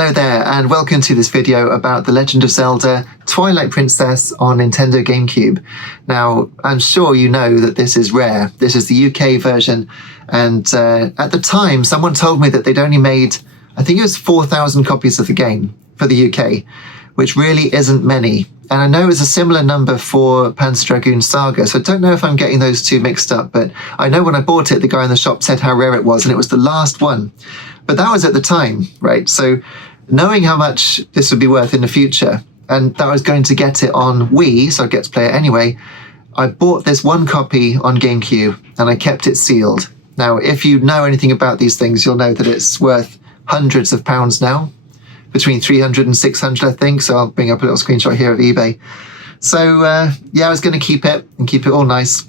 Hello there, and welcome to this video about The Legend of Zelda Twilight Princess on Nintendo Gamecube. Now, I'm sure you know that this is rare. This is the UK version, and at the time, someone told me that they'd only made, I think it was 4,000 copies of the game for the UK, which really isn't many. And I know it's a similar number for Panzer Dragoon Saga, so I don't know if I'm getting those two mixed up, but I know when I bought it, the guy in the shop said how rare it was, and it was the last one. But that was at the time, right? So knowing how much this would be worth in the future, and that I was going to get it on Wii, so I'd get to play it anyway, I bought this one copy on GameCube, and I kept it sealed. Now, if you know anything about these things, you'll know that it's worth hundreds of pounds now, between 300 and 600, I think. So I'll bring up a little screenshot here of eBay. So yeah, I was going to keep it and keep it all nice.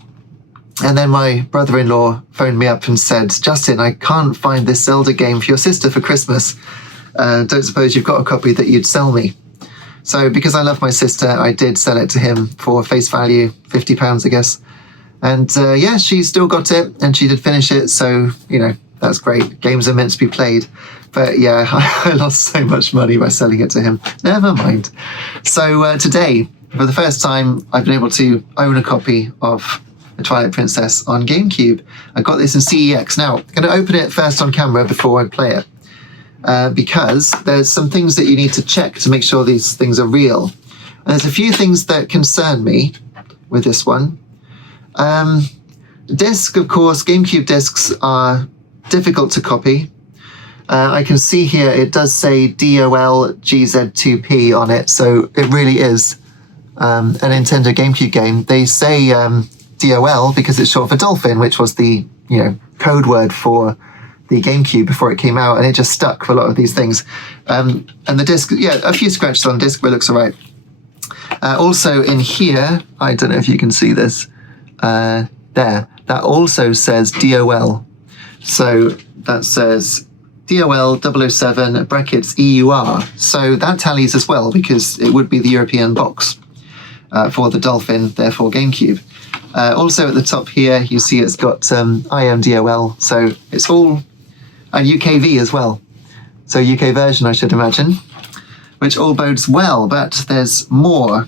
And then my brother-in-law phoned me up and said, Justin, I can't find this Zelda game for your sister for Christmas. Don't suppose you've got a copy that you'd sell me. So because I love my sister, I did sell it to him for face value, £50, I guess. And yeah, she still got it and she did finish it. So, you know, that's great. Games are meant to be played. But yeah, I lost so much money by selling it to him. Never mind. So today, for the first time, I've been able to own a copy of The Twilight Princess on GameCube. I got this in CEX. Now, I'm going to open it first on camera before I play it. Because there's some things that you need to check to make sure these things are real. And there's a few things that concern me with this one. Disc, of course, GameCube discs are difficult to copy. I can see here it does say DOL GZ2P on it, so it really is a Nintendo GameCube game. They say DOL because it's short for Dolphin, which was the code word for the GameCube before it came out, and it just stuck for a lot of these things. And the disc, yeah, a few scratches on the disc, but it looks all right. Also in here, I don't know if you can see this, there, that also says DOL. So that says DOL 007 brackets EUR. So that tallies as well, because it would be the European box for the Dolphin, therefore GameCube. Also at the top here, you see it's got IMDOL, so it's all a UKV as well. So UK version, I should imagine, which all bodes well, but there's more.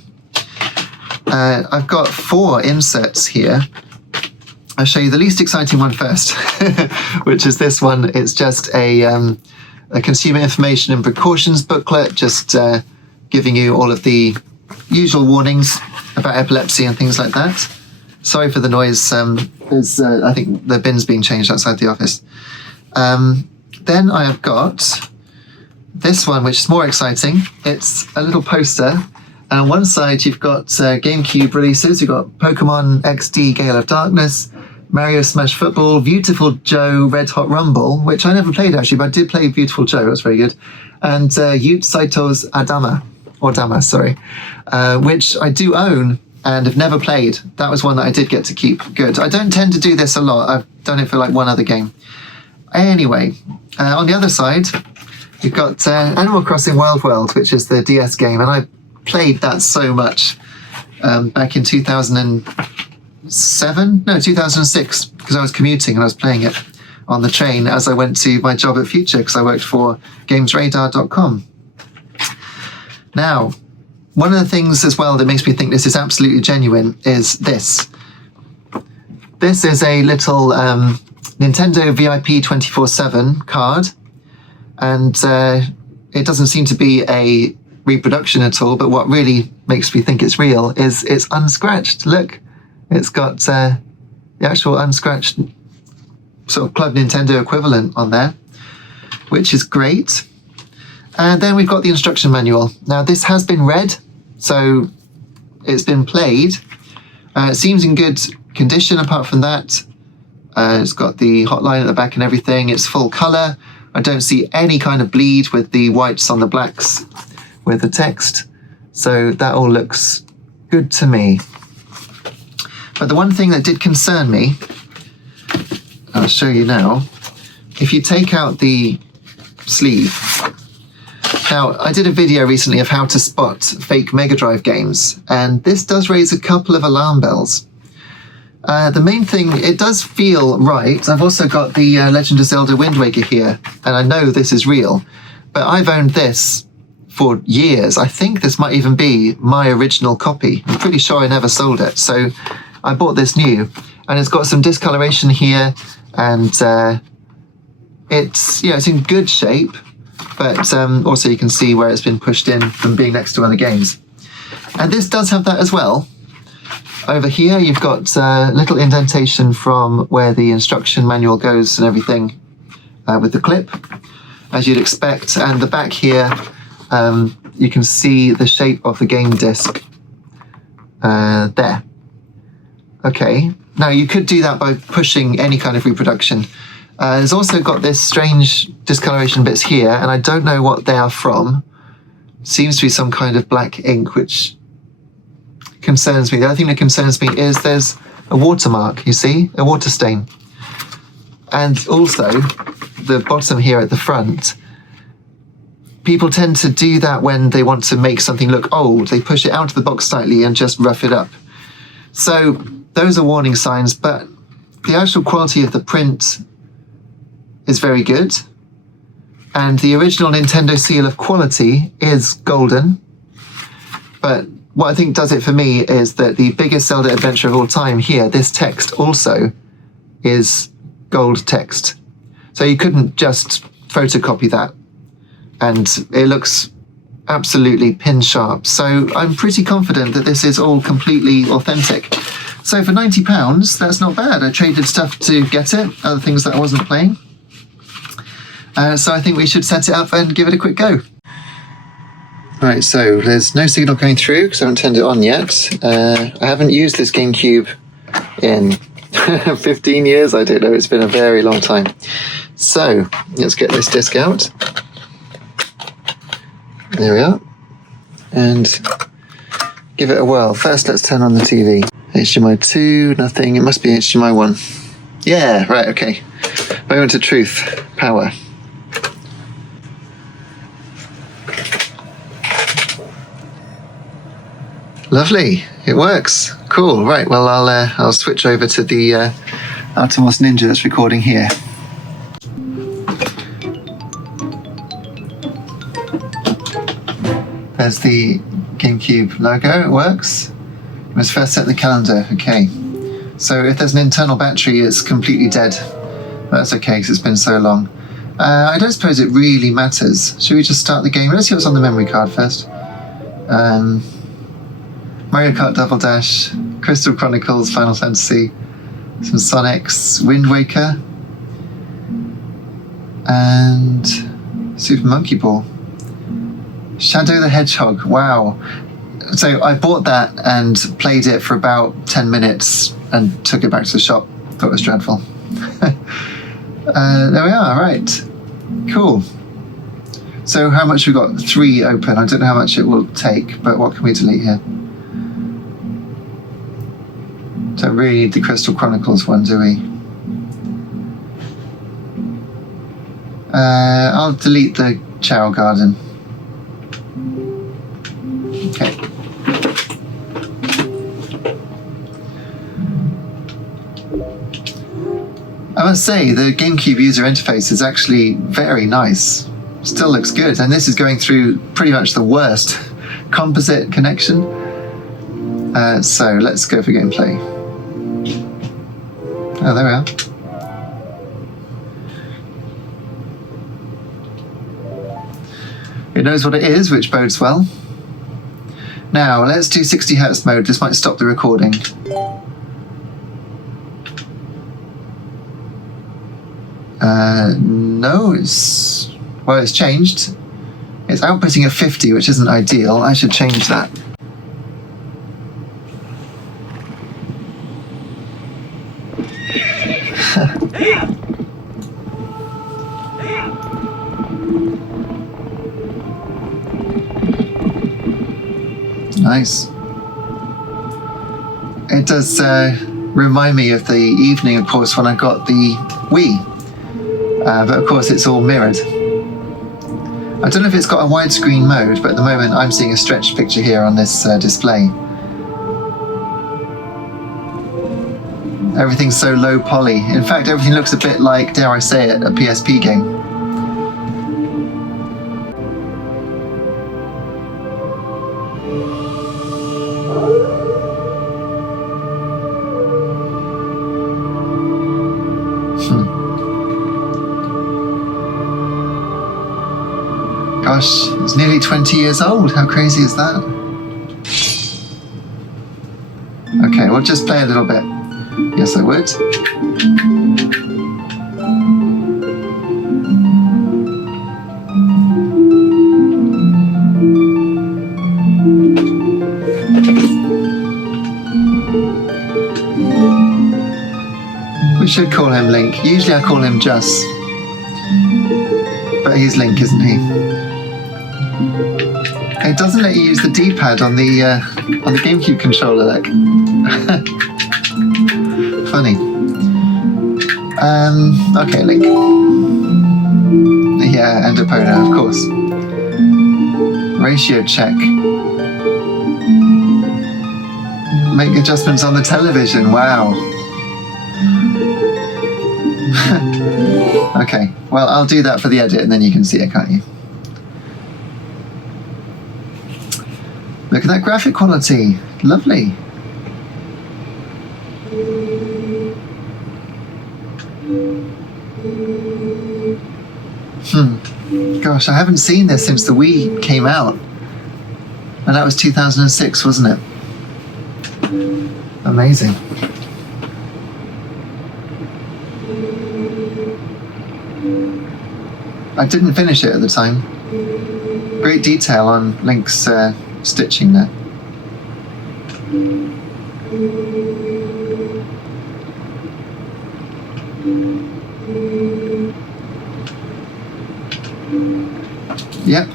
I've got 4 inserts here. I'll show you the least exciting one first, which is this one. It's just a consumer information and precautions booklet, just giving you all of the usual warnings about epilepsy and things like that. Sorry for the noise. I think the bin's being changed outside the office. Then I have got this one, which is more exciting. It's a little poster. And on one side, you've got GameCube releases. You've got Pokemon XD Gale of Darkness, Mario Smash Football, Beautiful Joe Red Hot Rumble, which I never played actually, but I did play Beautiful Joe. It was very good. And Ute Saito's Dama, which I do own and have never played. That was one that I did get to keep. Good. I don't tend to do this a lot. I've done it for like one other game. Anyway, on the other side, you've got Animal Crossing Wild World, which is the DS game, and I played that so much back in 2006, because I was commuting and I was playing it on the train as I went to my job at Future, because I worked for GamesRadar.com. Now, one of the things as well that makes me think this is absolutely genuine is this. This is a little Nintendo VIP 24/7 card, and it doesn't seem to be a reproduction at all, but what really makes me think it's real is it's unscratched. Look, it's got the actual unscratched sort of Club Nintendo equivalent on there, which is great. And then we've got the instruction manual. Now this has been read, so it's been played. It seems in good condition apart from that. It's got the hotline at the back and everything. It's full color. I don't see any kind of bleed with the whites on the blacks with the text. So that all looks good to me. But the one thing that did concern me, I'll show you now. If you take out the sleeve. Now, I did a video recently of how to spot fake Mega Drive games, and this does raise a couple of alarm bells. The main thing, it does feel right. I've also got the Legend of Zelda Wind Waker here, and I know this is real, But I've owned this for years. I think this might even be my original copy. I'm pretty sure I never sold it. So I bought this new, and it's got some discoloration here, and it's in good shape, but also you can see where it's been pushed in from being next to other games. And this does have that as well. Over here you've got a little indentation from where the instruction manual goes and everything with the clip, as you'd expect. And the back here, you can see the shape of the game disc there. Okay, now you could do that by pushing any kind of reproduction. There's also got this strange discoloration bits here, and I don't know what they are from. Seems to be some kind of black ink, which concerns me. The other thing that concerns me is there's a watermark, you see, a water stain. And also, the bottom here at the front, people tend to do that when they want to make something look old. They push it out of the box slightly and just rough it up. So those are warning signs, but the actual quality of the print is very good. And the original Nintendo seal of quality is golden. But what I think does it for me is that the biggest Zelda adventure of all time here, this text also is gold text. So you couldn't just photocopy that. And it looks absolutely pin sharp. So I'm pretty confident that this is all completely authentic. So for £90, that's not bad. I traded stuff to get it, other things that I wasn't playing. So I think we should set it up and give it a quick go. Right, so there's no signal going through because I haven't turned it on yet. I haven't used this Gamecube in 15 years, I don't know. It's been a very long time. So let's get this disc out. There we are. And give it a whirl. First, let's turn on the TV. HDMI 2, nothing. It must be HDMI 1. Yeah, right, okay. Moment of truth. Power. Lovely. It works. Cool. Right, well, I'll switch over to the Atomos Ninja that's recording here. There's the Gamecube logo. It works. We must first set the calendar. Okay. So if there's an internal battery, it's completely dead. That's okay, because it's been so long. I don't suppose it really matters. Should we just start the game? Let's see what's on the memory card first. Mario Kart Double Dash, Crystal Chronicles, Final Fantasy, some Sonics, Wind Waker, and Super Monkey Ball. Shadow the Hedgehog, wow. So I bought that and played it for about 10 minutes and took it back to the shop. Thought it was dreadful. There we are, right. Cool. So how much we got? 3 open. I don't know how much it will take, but what can we delete here? Don't really need the Crystal Chronicles one, do we? I'll delete the Chow Garden. Okay. I must say, the Gamecube user interface is actually very nice. Still looks good, and this is going through pretty much the worst composite connection. So let's go for gameplay. Oh, there we are. It knows what it is, which bodes well. Now, let's do 60 Hz mode. This might stop the recording. No, it's changed. It's outputting at 50, which isn't ideal. I should change that. Nice. It does remind me of the evening, of course, when I got the Wii. But of course it's all mirrored. I don't know if it's got a widescreen mode, but at the moment I'm seeing a stretched picture here on this display. Everything's so low poly. In fact, everything looks a bit like, dare I say it, a PSP game. Gosh, it's nearly 20 years old. How crazy is that? Okay, we'll just play a little bit. Yes, I would. We should call him Link. Usually I call him Just. But he's Link, isn't he? It doesn't let you use the D-pad on the Gamecube controller, like. Funny. Okay, Link. Yeah, and Epona, of course. Ratio check. Make adjustments on the television. Wow. Okay, well, I'll do that for the edit and then you can see it, can't you? Look at that graphic quality. Lovely. Gosh, I haven't seen this since the Wii came out. And that was 2006, wasn't it? Amazing. I didn't finish it at the time. Great detail on Link's stitching there. Yep.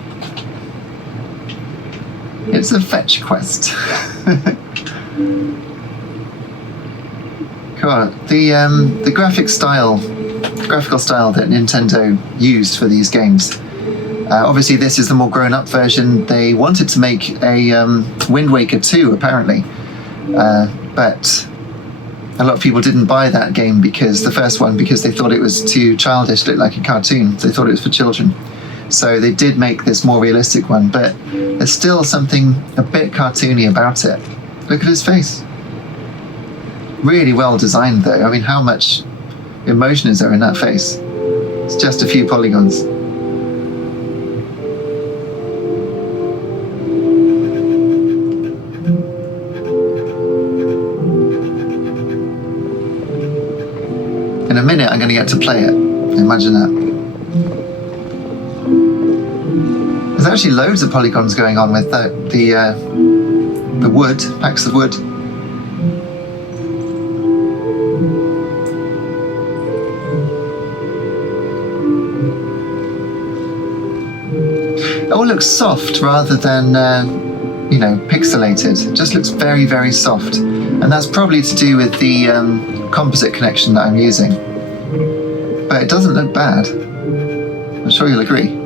It's a fetch quest. Cool. The graphical style that Nintendo used for these games. Obviously, this is the more grown-up version. They wanted to make a Wind Waker 2, apparently, but a lot of people didn't buy that game because they thought it was too childish, looked like a cartoon. They thought it was for children. So they did make this more realistic one, but there's still something a bit cartoony about it. Look at his face. Really well designed, though. I mean, how much emotion is there in that face? It's just a few polygons. In a minute, I'm going to get to play it. Imagine that. There's actually loads of polygons going on with the wood, packs of wood. It all looks soft rather than, pixelated. It just looks very, very soft. And that's probably to do with the composite connection that I'm using. But it doesn't look bad. I'm sure you'll agree.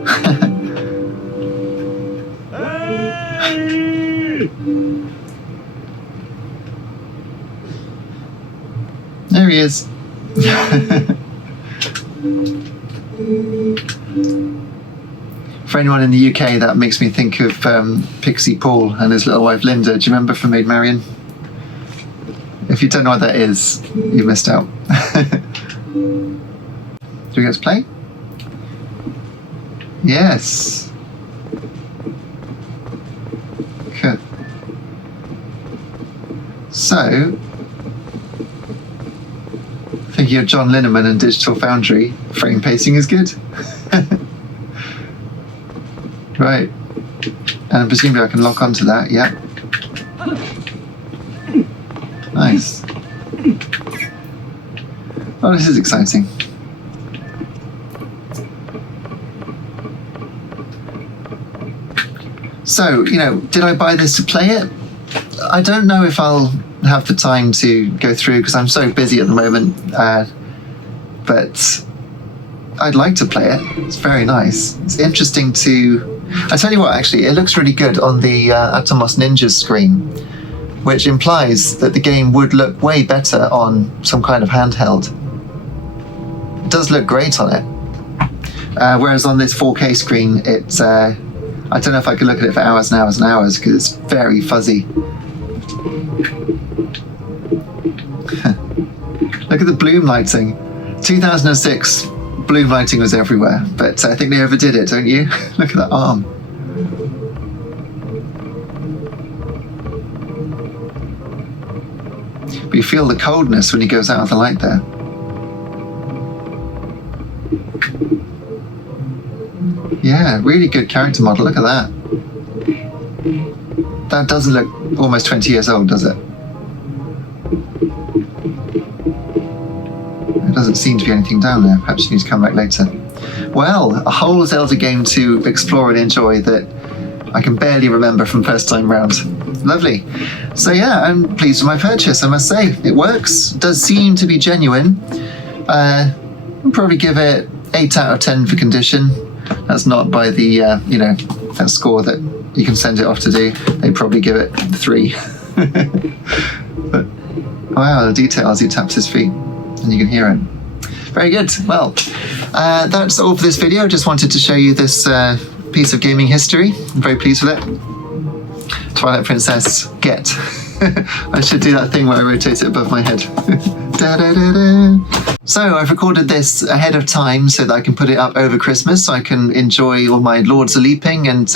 There he is. For anyone in the UK, that makes me think of Pixie Paul and his little wife Linda. Do you remember from Maid Marian? If you don't know what that is, you missed out. Do we get to play? Yes. Good. So, thinking of John Linneman and Digital Foundry, frame pacing is good. Right. And presumably I can lock onto that, yeah. Nice. Oh, this is exciting. So, did I buy this to play it? I don't know if I'll have the time to go through because I'm so busy at the moment. But I'd like to play it. It's very nice. It's interesting to... I tell you what, actually, it looks really good on the Atomos Ninja's screen, which implies that the game would look way better on some kind of handheld. It does look great on it. Whereas on this 4K screen, it's... I don't know if I could look at it for hours and hours and hours because it's very fuzzy. Look at the bloom lighting. 2006 balloon lighting was everywhere, but I think they overdid it, don't you? Look at that arm. But you feel the coldness when he goes out of the light there. Yeah, really good character model. Look at that. That doesn't look almost 20 years old, does it? There doesn't seem to be anything down there. Perhaps you need to come back later. Well, a whole Zelda game to explore and enjoy that I can barely remember from first time round. Lovely. So yeah, I'm pleased with my purchase, I must say. It works, does seem to be genuine. I'll probably give it 8 out of 10 for condition. That's not by the, that score that you can send it off to do. They'd probably give it 3. But, wow, the details, he taps his feet and you can hear it. Very good. Well, that's all for this video. Just wanted to show you this piece of gaming history. I'm very pleased with it. Twilight Princess, get. I should do that thing where I rotate it above my head. Da, da, da, da. So I've recorded this ahead of time so that I can put it up over Christmas, so I can enjoy all my lords are leaping and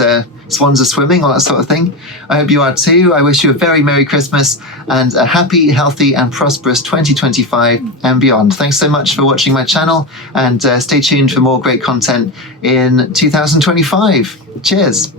swans are swimming, all that sort of thing. I hope you are too. I wish you a very Merry Christmas and a happy, healthy and prosperous 2025 and beyond. Thanks so much for watching my channel, and stay tuned for more great content in 2025. Cheers.